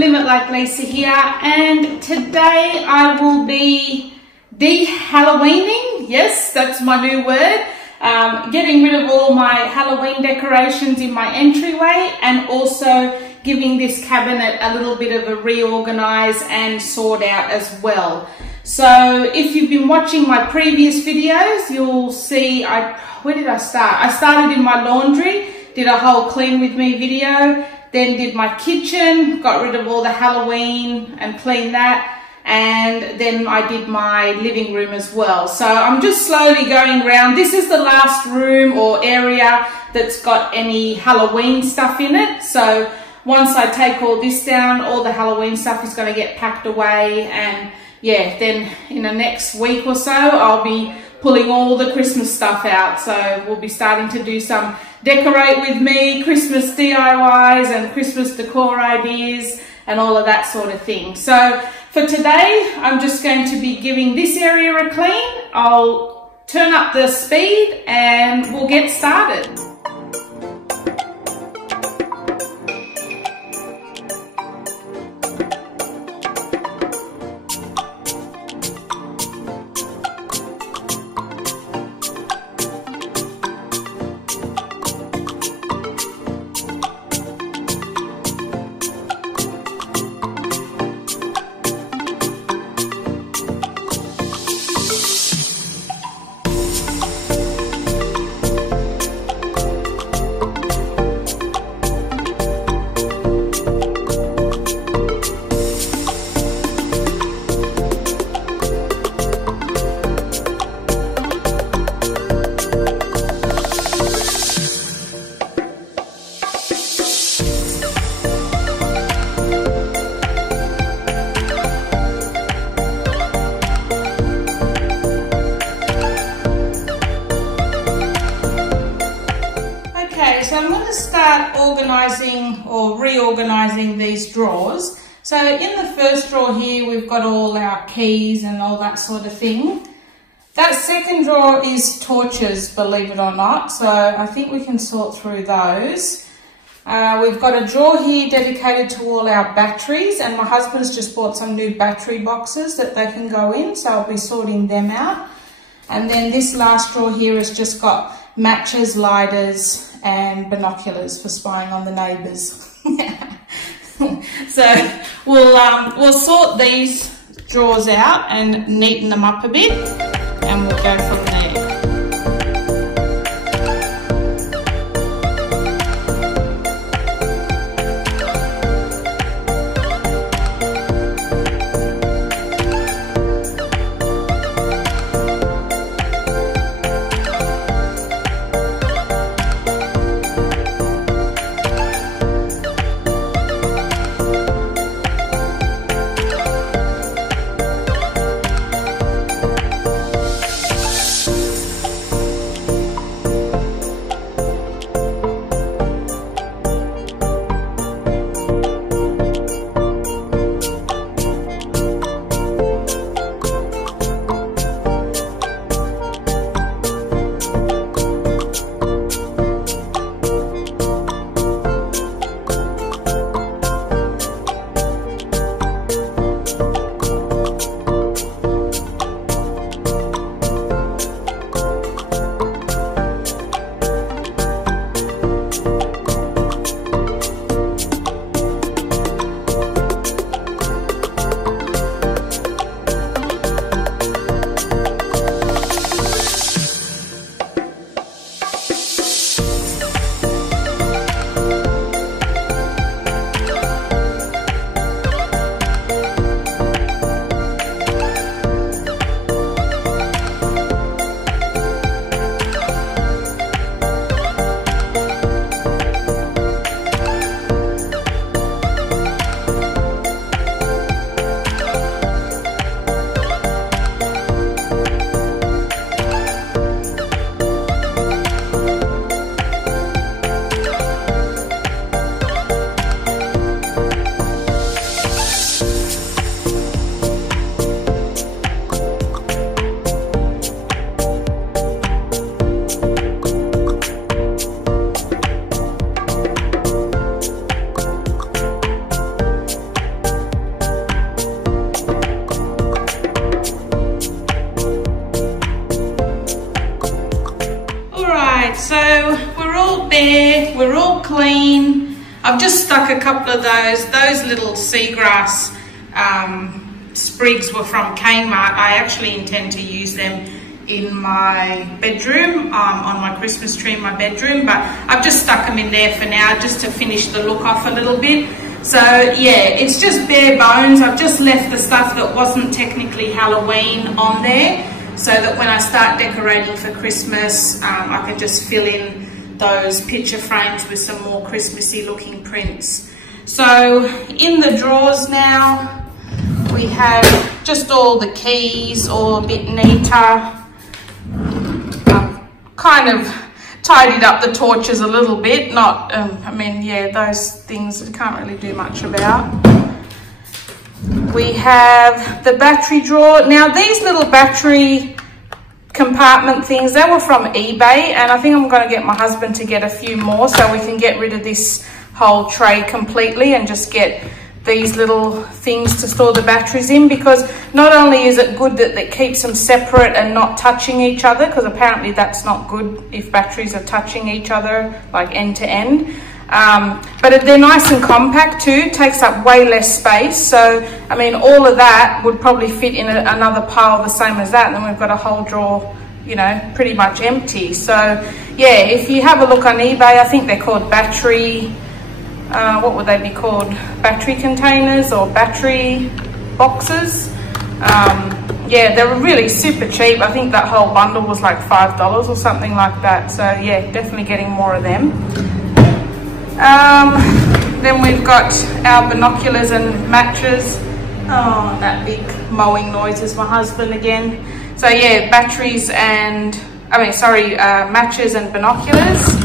LiveItLikeLisa here, and today I will be de-Halloweening. Yes, that's my new word. Getting rid of all my Halloween decorations in my entryway, and also giving this cabinet a little bit of a reorganize and sort out as well. So if you've been watching my previous videos, you'll see where did I start? I started in my laundry, did a whole clean with me video, then did my kitchen, got rid of all the Halloween and cleaned that, and then I did my living room as well. So I'm just slowly going around. This is the last room or area that's got any Halloween stuff in it. So once I take all this down, all the Halloween stuff is going to get packed away, and yeah, then in the next week or so I'll be pulling all the Christmas stuff out. So we'll be starting to do some decorate with me, Christmas DIYs and Christmas decor ideas and all of that sort of thing. So for today, I'm just going to be giving this area a clean. I'll turn up the speed and we'll get started. So I'm going to start organising or reorganising these drawers. So in the first drawer here, we've got all our keys and all that sort of thing. That second drawer is torches, believe it or not. So I think we can sort through those. We've got a drawer here dedicated to all our batteries, and my husband's just bought some new battery boxes that they can go in. So I'll be sorting them out. And then this last drawer here has just got matches, lighters, and binoculars for spying on the neighbours. So we'll sort these drawers out and neaten them up a bit, and we'll go from there. we're all bare, we're all clean. I've just stuck a couple of those little seagrass sprigs were from Kmart. I actually intend to use them in my bedroom, on my Christmas tree in my bedroom, but I've just stuck them in there for now just to finish the look off a little bit. So yeah, it's just bare bones. I've just left the stuff that wasn't technically Halloween on there, so that when I start decorating for Christmas, I can just fill in those picture frames with some more Christmassy looking prints. So in the drawers now, we have just all the keys, all a bit neater. Kind of tidied up the torches a little bit, not, I mean, yeah, those things I can't really do much about. We have the battery drawer. Now these little battery compartment things, they were from eBay, and I think I'm going to get my husband to get a few more so we can get rid of this whole tray completely and just get these little things to store the batteries in, because not only is it good that it keeps them separate and not touching each other, because apparently that's not good if batteries are touching each other like end to end, but they're nice and compact too, takes up way less space. So I mean, all of that would probably fit in another pile the same as that, and then we've got a whole drawer, you know, pretty much empty. So yeah, if you have a look on eBay, I think they're called battery, what would they be called? Battery containers or battery boxes. Yeah, they were really super cheap. I think that whole bundle was like $5 or something like that. So yeah, definitely getting more of them. Then we've got our binoculars and matches. Oh, that big mowing noise is my husband again. So yeah, batteries and, matches and binoculars.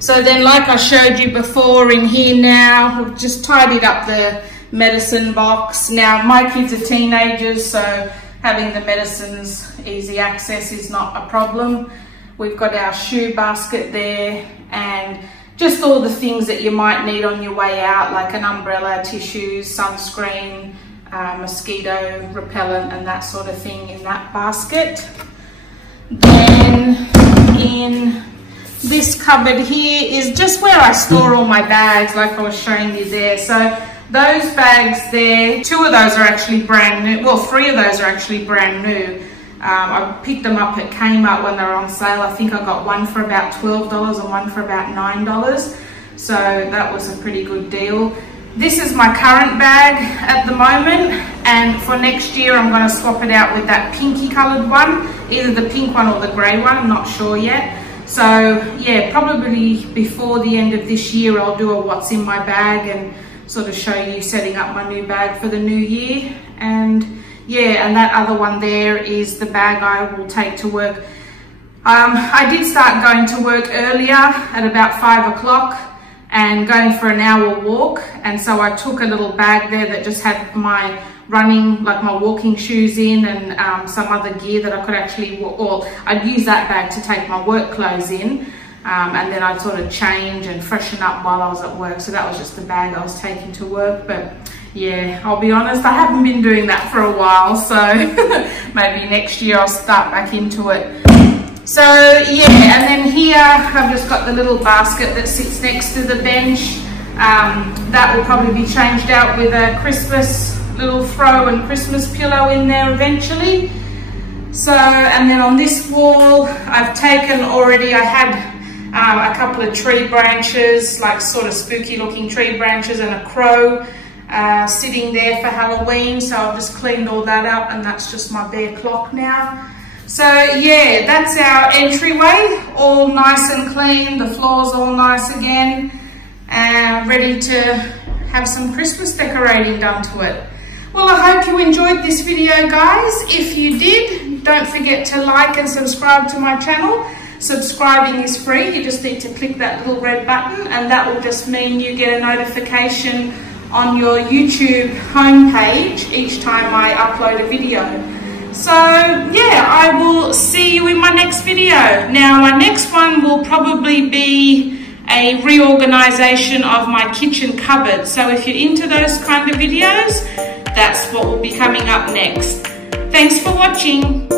So then, like I showed you before, in here now, we've just tidied up the medicine box. Now, my kids are teenagers, so having the medicines easy access is not a problem. We've got our shoe basket there, and just all the things that you might need on your way out, like an umbrella, tissues, sunscreen, mosquito repellent, and that sort of thing in that basket. Then in this cupboard here is just where I store all my bags, like I was showing you there. So those bags there, 2 of those are actually brand new. Well, 3 of those are actually brand new. I picked them up at Kmart when they were on sale. I think I got one for about $12 and one for about $9. So that was a pretty good deal. This is my current bag at the moment, and for next year I'm going to swap it out with that pinky coloured one, either the pink one or the grey one, I'm not sure yet. So yeah, probably before the end of this year I'll do a what's in my bag and sort of show you setting up my new bag for the new year. And yeah, and that other one there is the bag I will take to work. I did start going to work earlier at about 5 o'clock and going for an hour walk, and so I took a little bag there that just had my running, like my walking shoes in, and some other gear that I could actually, or I'd use that bag to take my work clothes in, and then I'd sort of change and freshen up while I was at work. So that was just the bag I was taking to work. But yeah, I'll be honest, I haven't been doing that for a while, so maybe next year I'll start back into it. So yeah, and then here I've just got the little basket that sits next to the bench. That will probably be changed out with a Christmas little throw and Christmas pillow in there eventually. So, and then on this wall I've taken already, I had a couple of tree branches, like sort of spooky looking tree branches, and a crow sitting there for Halloween. So I've just cleaned all that up, and that's just my bare clock now. So yeah, that's our entryway, all nice and clean, the floor's all nice again, and ready to have some Christmas decorating done to it. Well, I hope you enjoyed this video, guys. If you did, don't forget to like and subscribe to my channel. Subscribing is free, you just need to click that little red button, and that will just mean you get a notification on your YouTube homepage each time I upload a video. So yeah, I will see you in my next video. Now my next one will probably be a reorganization of my kitchen cupboard. So if you're into those kind of videos, that's what will be coming up next. Thanks for watching.